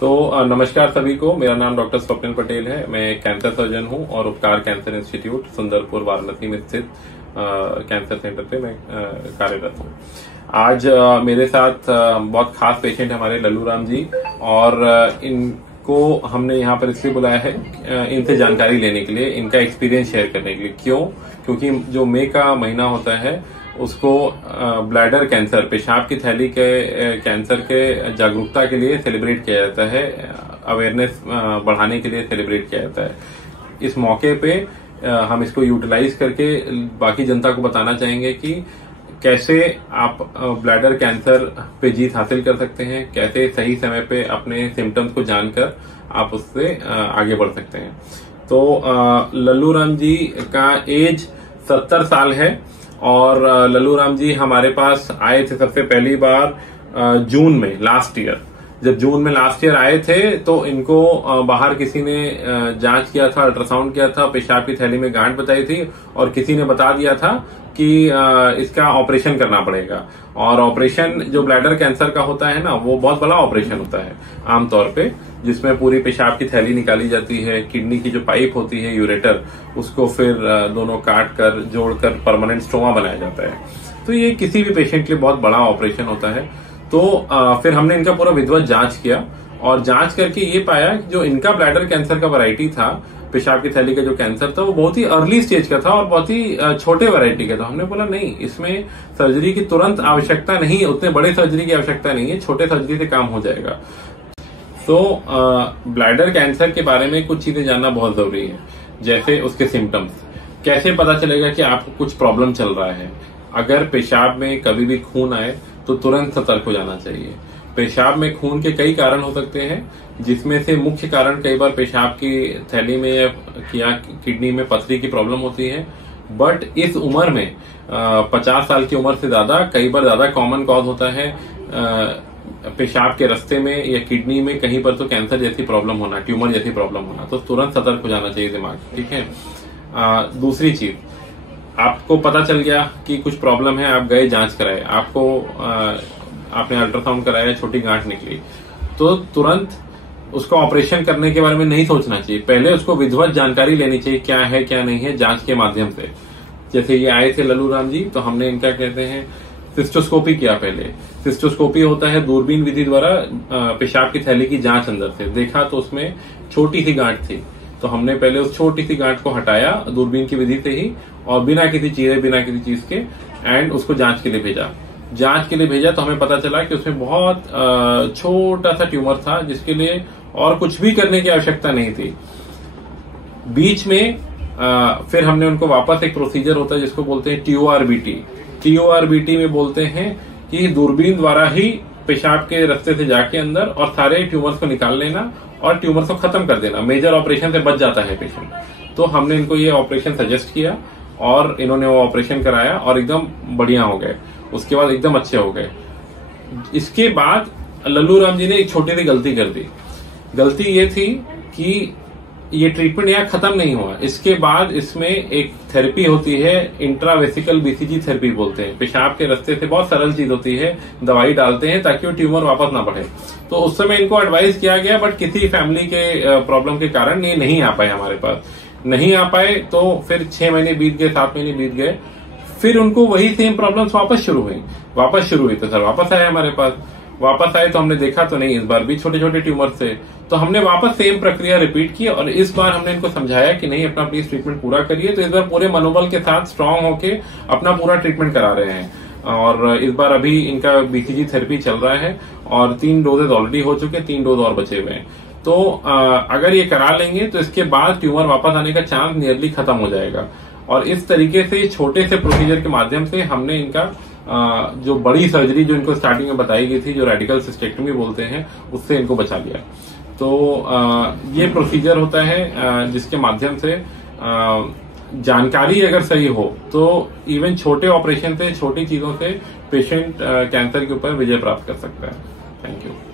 तो नमस्कार सभी को। मेरा नाम डॉक्टर स्वप्निल पटेल है। मैं कैंसर सर्जन हूं और उपकार कैंसर इंस्टीट्यूट सुंदरपुर वाराणसी में स्थित कैंसर सेंटर पे मैं कार्यरत हूं। आज मेरे साथ बहुत खास पेशेंट हमारे लल्लू राम जी, और इनको हमने यहाँ पर इसलिए बुलाया है इनसे जानकारी लेने के लिए, इनका एक्सपीरियंस शेयर करने के लिए। क्यों? क्योंकि जो मई का महीना होता है उसको ब्लैडर कैंसर, पेशाब की थैली के कैंसर के जागरूकता के लिए सेलिब्रेट किया जाता है, अवेयरनेस बढ़ाने के लिए सेलिब्रेट किया जाता है। इस मौके पे हम इसको यूटिलाइज करके बाकी जनता को बताना चाहेंगे कि कैसे आप ब्लैडर कैंसर पे जीत हासिल कर सकते हैं, कैसे सही समय पे अपने सिम्टम्स को जानकर आप उससे आगे बढ़ सकते हैं। तो लल्लू राम जी का एज 70 साल है और लल्लू राम जी हमारे पास आए थे सबसे पहली बार जून में लास्ट ईयर। जब जून में लास्ट ईयर आए थे तो इनको बाहर किसी ने जांच किया था, अल्ट्रासाउंड किया था, पेशाब की थैली में गांठ बताई थी और किसी ने बता दिया था कि इसका ऑपरेशन करना पड़ेगा। और ऑपरेशन जो ब्लैडर कैंसर का होता है ना, वो बहुत बड़ा ऑपरेशन होता है आमतौर पे, जिसमें पूरी पेशाब की थैली निकाली जाती है, किडनी की जो पाइप होती है यूरेटर, उसको फिर दोनों काट कर जोड़कर परमानेंट स्टोमा बनाया जाता है। तो ये किसी भी पेशेंट के लिए बहुत बड़ा ऑपरेशन होता है। तो फिर हमने इनका पूरा विधिवत जांच किया और जांच करके ये पाया कि जो इनका ब्लैडर कैंसर का वैरायटी था, पेशाब की थैली का जो कैंसर था, वो बहुत ही अर्ली स्टेज का था और बहुत ही छोटे वैरायटी का था। हमने बोला नहीं, इसमें सर्जरी की तुरंत आवश्यकता नहीं है, उतने बड़े सर्जरी की आवश्यकता नहीं है, छोटे सर्जरी से काम हो जाएगा। तो ब्लैडर कैंसर के बारे में कुछ चीजें जानना बहुत जरूरी है, जैसे उसके सिम्टम्स। कैसे पता चलेगा कि आपको कुछ प्रॉब्लम चल रहा है? अगर पेशाब में कभी भी खून आए तो तुरंत सतर्क हो जाना चाहिए। पेशाब में खून के कई कारण हो सकते हैं, जिसमें से मुख्य कारण कई बार पेशाब की थैली में या किडनी में पथरी की प्रॉब्लम होती है। बट इस उम्र में 50 साल की उम्र से ज्यादा कई बार ज्यादा कॉमन कॉज होता है पेशाब के रास्ते में या किडनी में कहीं पर तो कैंसर जैसी प्रॉब्लम होना, ट्यूमर जैसी प्रॉब्लम होना। तो तुरंत सतर्क हो जाना चाहिए दिमाग, ठीक है। दूसरी चीज, आपको पता चल गया कि कुछ प्रॉब्लम है, आप गए जांच कराए, आपने अल्ट्रासाउंड कराया, छोटी गांठ निकली, तो तुरंत उसको ऑपरेशन करने के बारे में नहीं सोचना चाहिए। पहले उसको विधिवत जानकारी लेनी चाहिए, क्या है क्या नहीं है, जांच के माध्यम से। जैसे ये आए थे लल्लू राम जी, तो हमने इनका कहते हैं सिस्टोस्कोपी किया। पहले सिस्टोस्कोपी होता है दूरबीन विधि द्वारा पेशाब की थैली की जांच अंदर से। देखा तो उसमें छोटी सी गांठ थी, तो हमने पहले उस छोटी सी गांठ को हटाया दूरबीन की विधि से ही, और बिना किसी चीरे, बिना किसी चीज के, एंड उसको जांच के लिए भेजा। जांच के लिए भेजा तो हमें पता चला कि उसमें बहुत छोटा सा ट्यूमर था, जिसके लिए और कुछ भी करने की आवश्यकता नहीं थी। बीच में फिर हमने उनको वापस, एक प्रोसीजर होता है जिसको बोलते हैं TORBT। TORBT में बोलते हैं कि दूरबीन द्वारा ही पेशाब के रास्ते से जाके अंदर और सारे ट्यूमर्स को निकाल लेना और ट्यूमर्स को खत्म कर देना। मेजर ऑपरेशन से बच जाता है पेशेंट। तो हमने इनको ये ऑपरेशन सजेस्ट किया और इन्होंने वो ऑपरेशन कराया और एकदम बढ़िया हो गए। उसके बाद एकदम अच्छे हो गए। इसके बाद लल्लू राम जी ने एक छोटी सी गलती कर दी। गलती ये थी कि ये ट्रीटमेंट यहाँ खत्म नहीं हुआ। इसके बाद इसमें एक थेरेपी होती है, इंट्रावेसिकल BCG थेरेपी बोलते हैं। पेशाब के रास्ते से बहुत सरल चीज होती है, दवाई डालते हैं ताकि वो ट्यूमर वापस ना बढ़े। तो उस समय इनको एडवाइस किया गया, बट किसी फैमिली के प्रॉब्लम के कारण ये नहीं आ पाए हमारे पास। नहीं आ पाए तो फिर 6 महीने बीत गए, 7 महीने बीत गए, फिर उनको वही सेम प्रॉब्लम्स वापस शुरू हुई। तो सर वापस आए हमारे पास। वापस आए तो हमने देखा तो नहीं, इस बार भी छोटे छोटे ट्यूमर थे। तो हमने वापस सेम प्रक्रिया रिपीट की और इस बार हमने इनको समझाया कि नहीं, अपना प्लीज ट्रीटमेंट पूरा करिए। तो इस बार पूरे मनोबल के साथ स्ट्रांग होके अपना पूरा ट्रीटमेंट करा रहे हैं। और इस बार अभी इनका BCG थेरेपी चल रहा है और 3 डोजेज ऑलरेडी हो चुके हैं, 3 डोज और बचे हुए हैं। तो अगर ये करा लेंगे तो इसके बाद ट्यूमर वापस आने का चांस नियरली खत्म हो जाएगा। और इस तरीके से छोटे से प्रोसीजर के माध्यम से हमने इनका जो बड़ी सर्जरी जो इनको स्टार्टिंग में बताई गई थी, जो रेडिकल सिस्टेक्टमी बोलते हैं, उससे इनको बचा लिया। तो ये प्रोसीजर होता है जिसके माध्यम से जानकारी अगर सही हो तो इवन छोटे ऑपरेशन से, छोटी चीजों से पेशेंट कैंसर के ऊपर विजय प्राप्त कर सकता है। Thank you.